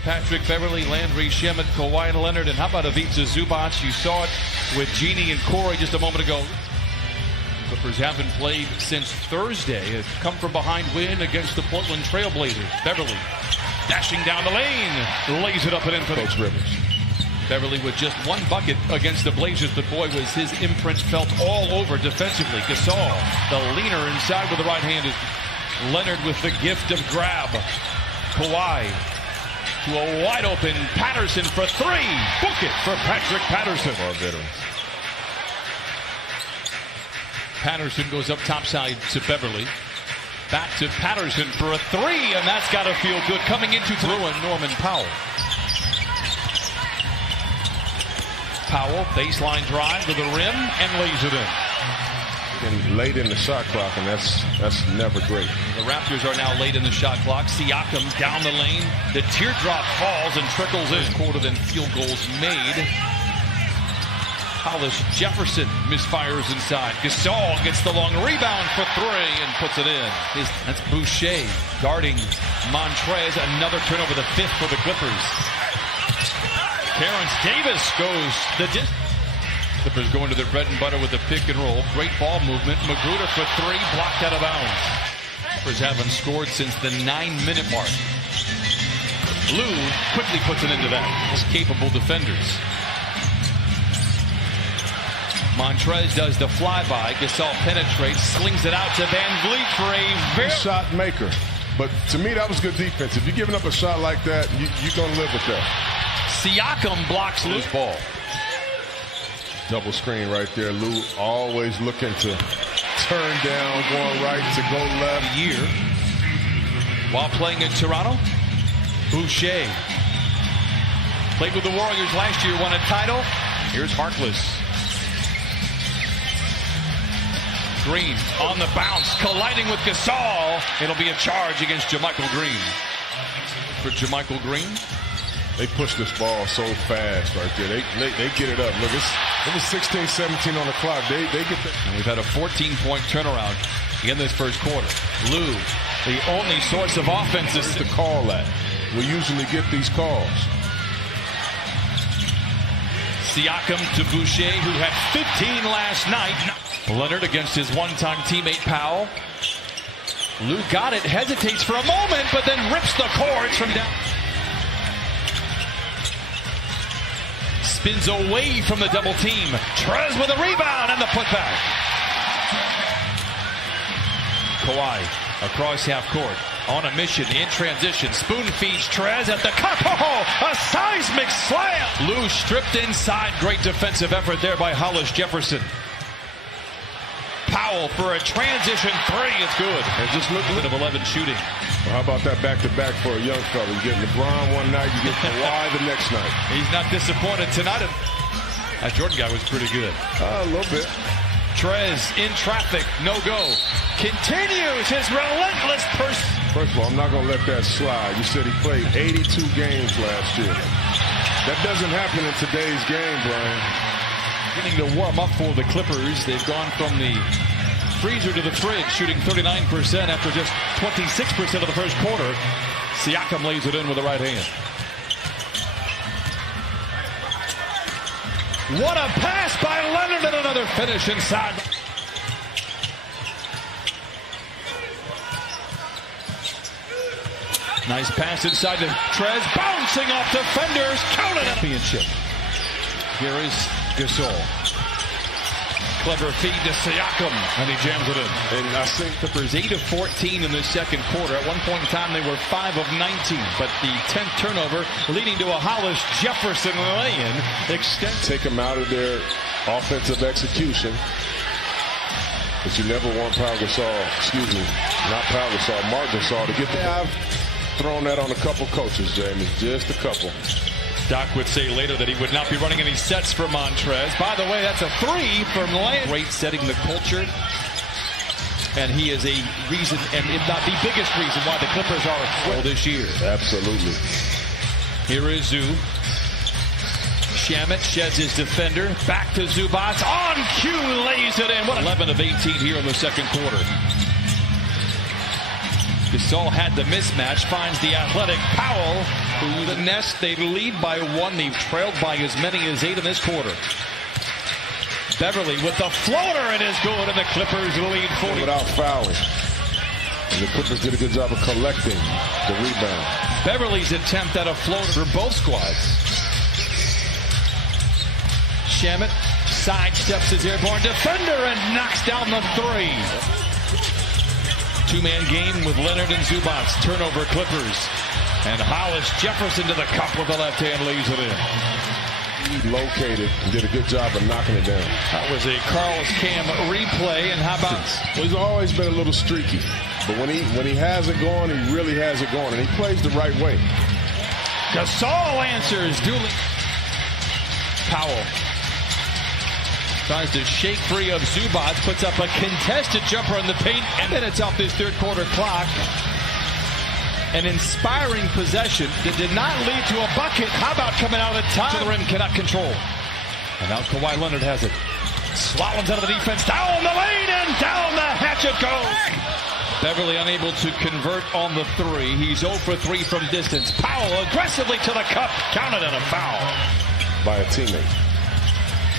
Patrick Beverley, Landry Shamet, Kawhi Leonard, and how about Ivica Zubac? You saw it with Genie and Corey just a moment ago. Clippers haven't played since Thursday. A come from behind win against the Portland Trailblazers. Beverley dashing down the lane, lays it up and in for Coach Rivers. Beverley with just one bucket against the Blazers, but boy, was his imprint felt all over defensively. Gasol, the leaner inside with the right-handed. Leonard with the gift of grab. Kawhi to a wide-open Patterson for three. Book it for Patrick Patterson. Our veterans. Patterson goes up topside to Beverley. Back to Patterson for a three, and that's got to feel good. Coming into Bruin, Norman Powell. Powell, baseline drive to the rim, and lays it in. And late in the shot clock, and that's never great. The Raptors are now late in the shot clock. Siakam down the lane. The teardrop falls and trickles in. Quarter than field goals made. Hollis Jefferson misfires inside. Gasol gets the long rebound for three and puts it in. That's Boucher guarding Montrez. Another turnover, the fifth for the Clippers. Terrence Davis goes the distance. Clippers going to their bread and butter with the pick and roll. Great ball movement. Magruder for three, blocked out of bounds. Clippers haven't scored since the 9-minute mark. Lou quickly puts it into that. Most capable defenders. Montrez does the flyby. Gasol penetrates, slings it out to Van Vliet for a very shot maker. But to me, that was good defense. If you're giving up a shot like that, you're going to live with that. Siakam blocks Lou's ball. Double screen right there. Lou always looking to turn down, going right to go left. Year while playing in Toronto. Boucher played with the Warriors last year, won a title. Here's Harkless. Green on the bounce, colliding with Gasol. It'll be a charge against JaMychal Green. For JaMychal Green. They push this ball so fast right there. They get it up. Look, it was 16-17 on the clock. They get that. And we've had a 14-point turnaround in this first quarter. Lou, the only source of offense is to call that. We usually get these calls. Siakam to Boucher, who had 15 last night. Leonard against his one-time teammate Powell. Lou got it, hesitates for a moment, but then rips the cords from down. Spins away from the double team. Trez with a rebound and the putback. Kawhi across half court. On a mission in transition. Spoon feeds Trez at the cup. Oh, a seismic slam. Lou stripped inside. Great defensive effort there by Hollis Jefferson. Powell for a transition three. It's good. And just look of 11 shooting. Well, how about that back-to-back for a young fella? You get LeBron one night, you get Kawhi the next night. He's not disappointed tonight. That Jordan guy was pretty good. A little bit. Trez in traffic, no go. Continues his relentless pursuit. First of all, I'm not going to let that slide. You said he played 82 games last year. That doesn't happen in today's game, Brian. Beginning to warm up for the Clippers. They've gone from the freezer to the fridge, shooting 39% after just 26% of the first quarter. Siakam lays it in with the right hand. What a pass by Leonard and another finish inside. Nice pass inside to Trez, bouncing off defenders, counted championship. Here is Gasol. Clever feed to Siakam, and he jams it in. And I think Clippers 8 of 14 in the second quarter. At one point in time, they were 5 of 19, but the 10th turnover leading to a Hollis Jefferson lay-in extend. Take them out of their offensive execution. But you never want Marc Gasol to get the. I've thrown that on a couple coaches, Jamie, just a couple. Doc would say later that he would not be running any sets for Montrez. By the way, that's a three from Land. Great setting the culture. And he is a reason, and if not the biggest reason, why the Clippers are well this year. Absolutely. Here is Zoo. Shamet sheds his defender. Back to Zubac. On cue, lays it in. What 11 of 18 here in the second quarter. Gasol had the mismatch. Finds the athletic Powell. through the nest. They lead by 1. They've trailed by as many as 8 in this quarter. Beverly with the floater, it is good, and the Clippers lead 40. Without fouling. And the Clippers did a good job of collecting the rebound. Beverly's attempt at a floater for both squads. Shamet sidesteps his airborne defender and knocks down the 3. Two-man game with Leonard and Zubac. Turnover Clippers. And Hollis Jefferson to the cup with the left hand, leaves it in. He located and did a good job of knocking it down. That was a Carlos Cam replay. And how about... Well, he's always been a little streaky. But when he has it going, he really has it going. And he plays the right way. Gasol answers. Dooley. Powell tries to shake free of Zubac. Puts up a contested jumper in the paint. And then it's off this third quarter clock. An inspiring possession that did not lead to a bucket. How about coming out of time? To the rim, cannot control. And now Kawhi Leonard has it. Slaloms out of the defense, down the lane, and down the hatch it goes. Beverly unable to convert on the 3. He's 0 for 3 from distance. Powell aggressively to the cup. Counted and a foul. By a teammate.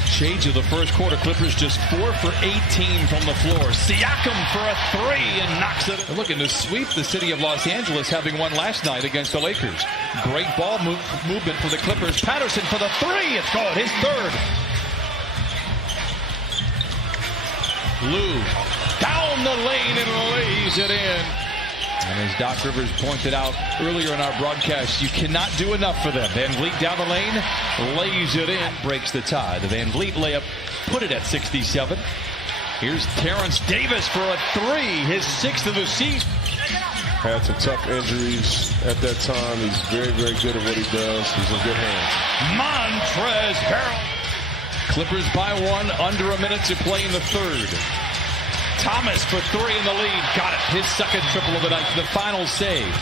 Shades of the first quarter. Clippers just 4 for 18 from the floor. Siakam for a 3 and knocks it. They're looking to sweep the city of Los Angeles, having won last night against the Lakers. Great ball movement for the Clippers. Patterson for the 3. It's good. His 3rd. Lou down the lane and lays it in. And as Doc Rivers pointed out earlier in our broadcast, you cannot do enough for them. Van Vliet down the lane, lays it in, breaks the tie. The Van Vliet layup put it at 67. Here's Terrence Davis for a 3, his 6th of the season. Had some tough injuries at that time. He's very, very good at what he does. He's in good hands. Montrezl Harrell. Clippers by 1, under a minute to play in the 3rd. Thomas for 3 in the lead. Got it. His 2nd triple of the night. The final save.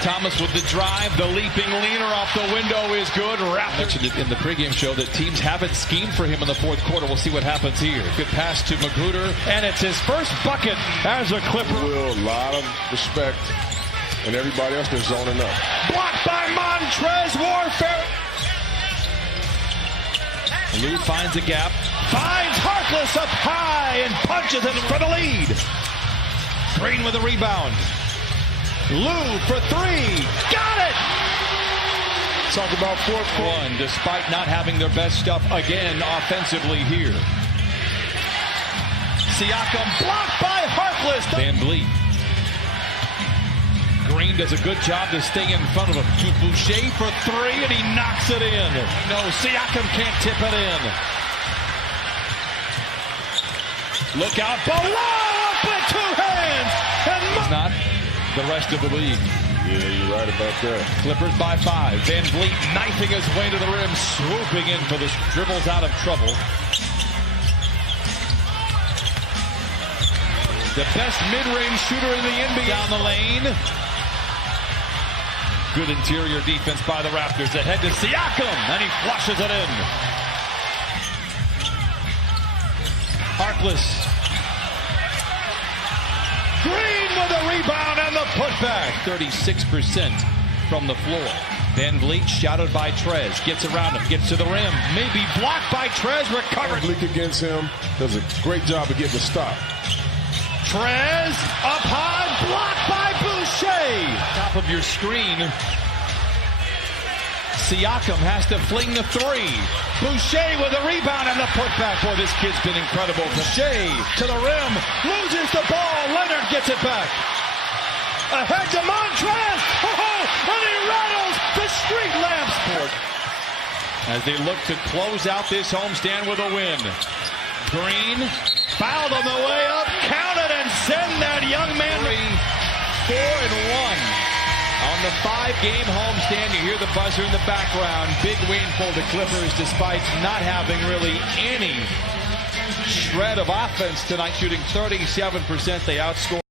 Thomas with the drive. The leaping leaner off the window is good. Raptors. Mentioned it in the pregame show that teams haven't schemed for him in the 4th quarter. We'll see what happens here. Good pass to Magruder. And it's his first bucket as a Clipper. A lot of respect. And everybody else, they're zoning up. Blocked by Montrezl Warfare. Lou finds a gap. Finds Harkless up high and punches it for the lead. Green with a rebound. Lou for 3. Got it! Talk about 4-1. Despite not having their best stuff again offensively here. Siakam blocked by Harkless. Van Vliet. Green does a good job to stay in front of him. To Boucher for 3, and he knocks it in. No, Siakam can't tip it in. Look out below! Up with 2 hands! And not the rest of the league. Yeah, you're right about that. Clippers by 5. Van Vliet knifing his way to the rim, swooping in for the dribbles out of trouble. The best mid-range shooter in the NBA down the lane. Good interior defense by the Raptors. Ahead to Siakam, and he flushes it in. Harkless. Green with a rebound and the putback. 36% from the floor. Van Vliet shouted by Trez. Gets around him, gets to the rim. Maybe blocked by Trez, recovered. Van Vliet against him does a great job of getting the stop. Trez up high, blocked by Boucher. Top of your screen. Siakam has to fling the 3. Boucher with a rebound and the putback. Boy, this kid's been incredible. Boucher to the rim, loses the ball. Leonard gets it back. Ahead to Montrezl. Oh, and he rattles the street lamps. As they look to close out this homestand with a win. Green fouled on the way up. Count it and send that young man. 4-1. On the 5-game homestand, you hear the buzzer in the background. Big win for the Clippers despite not having really any shred of offense tonight, shooting 37%. They outscored.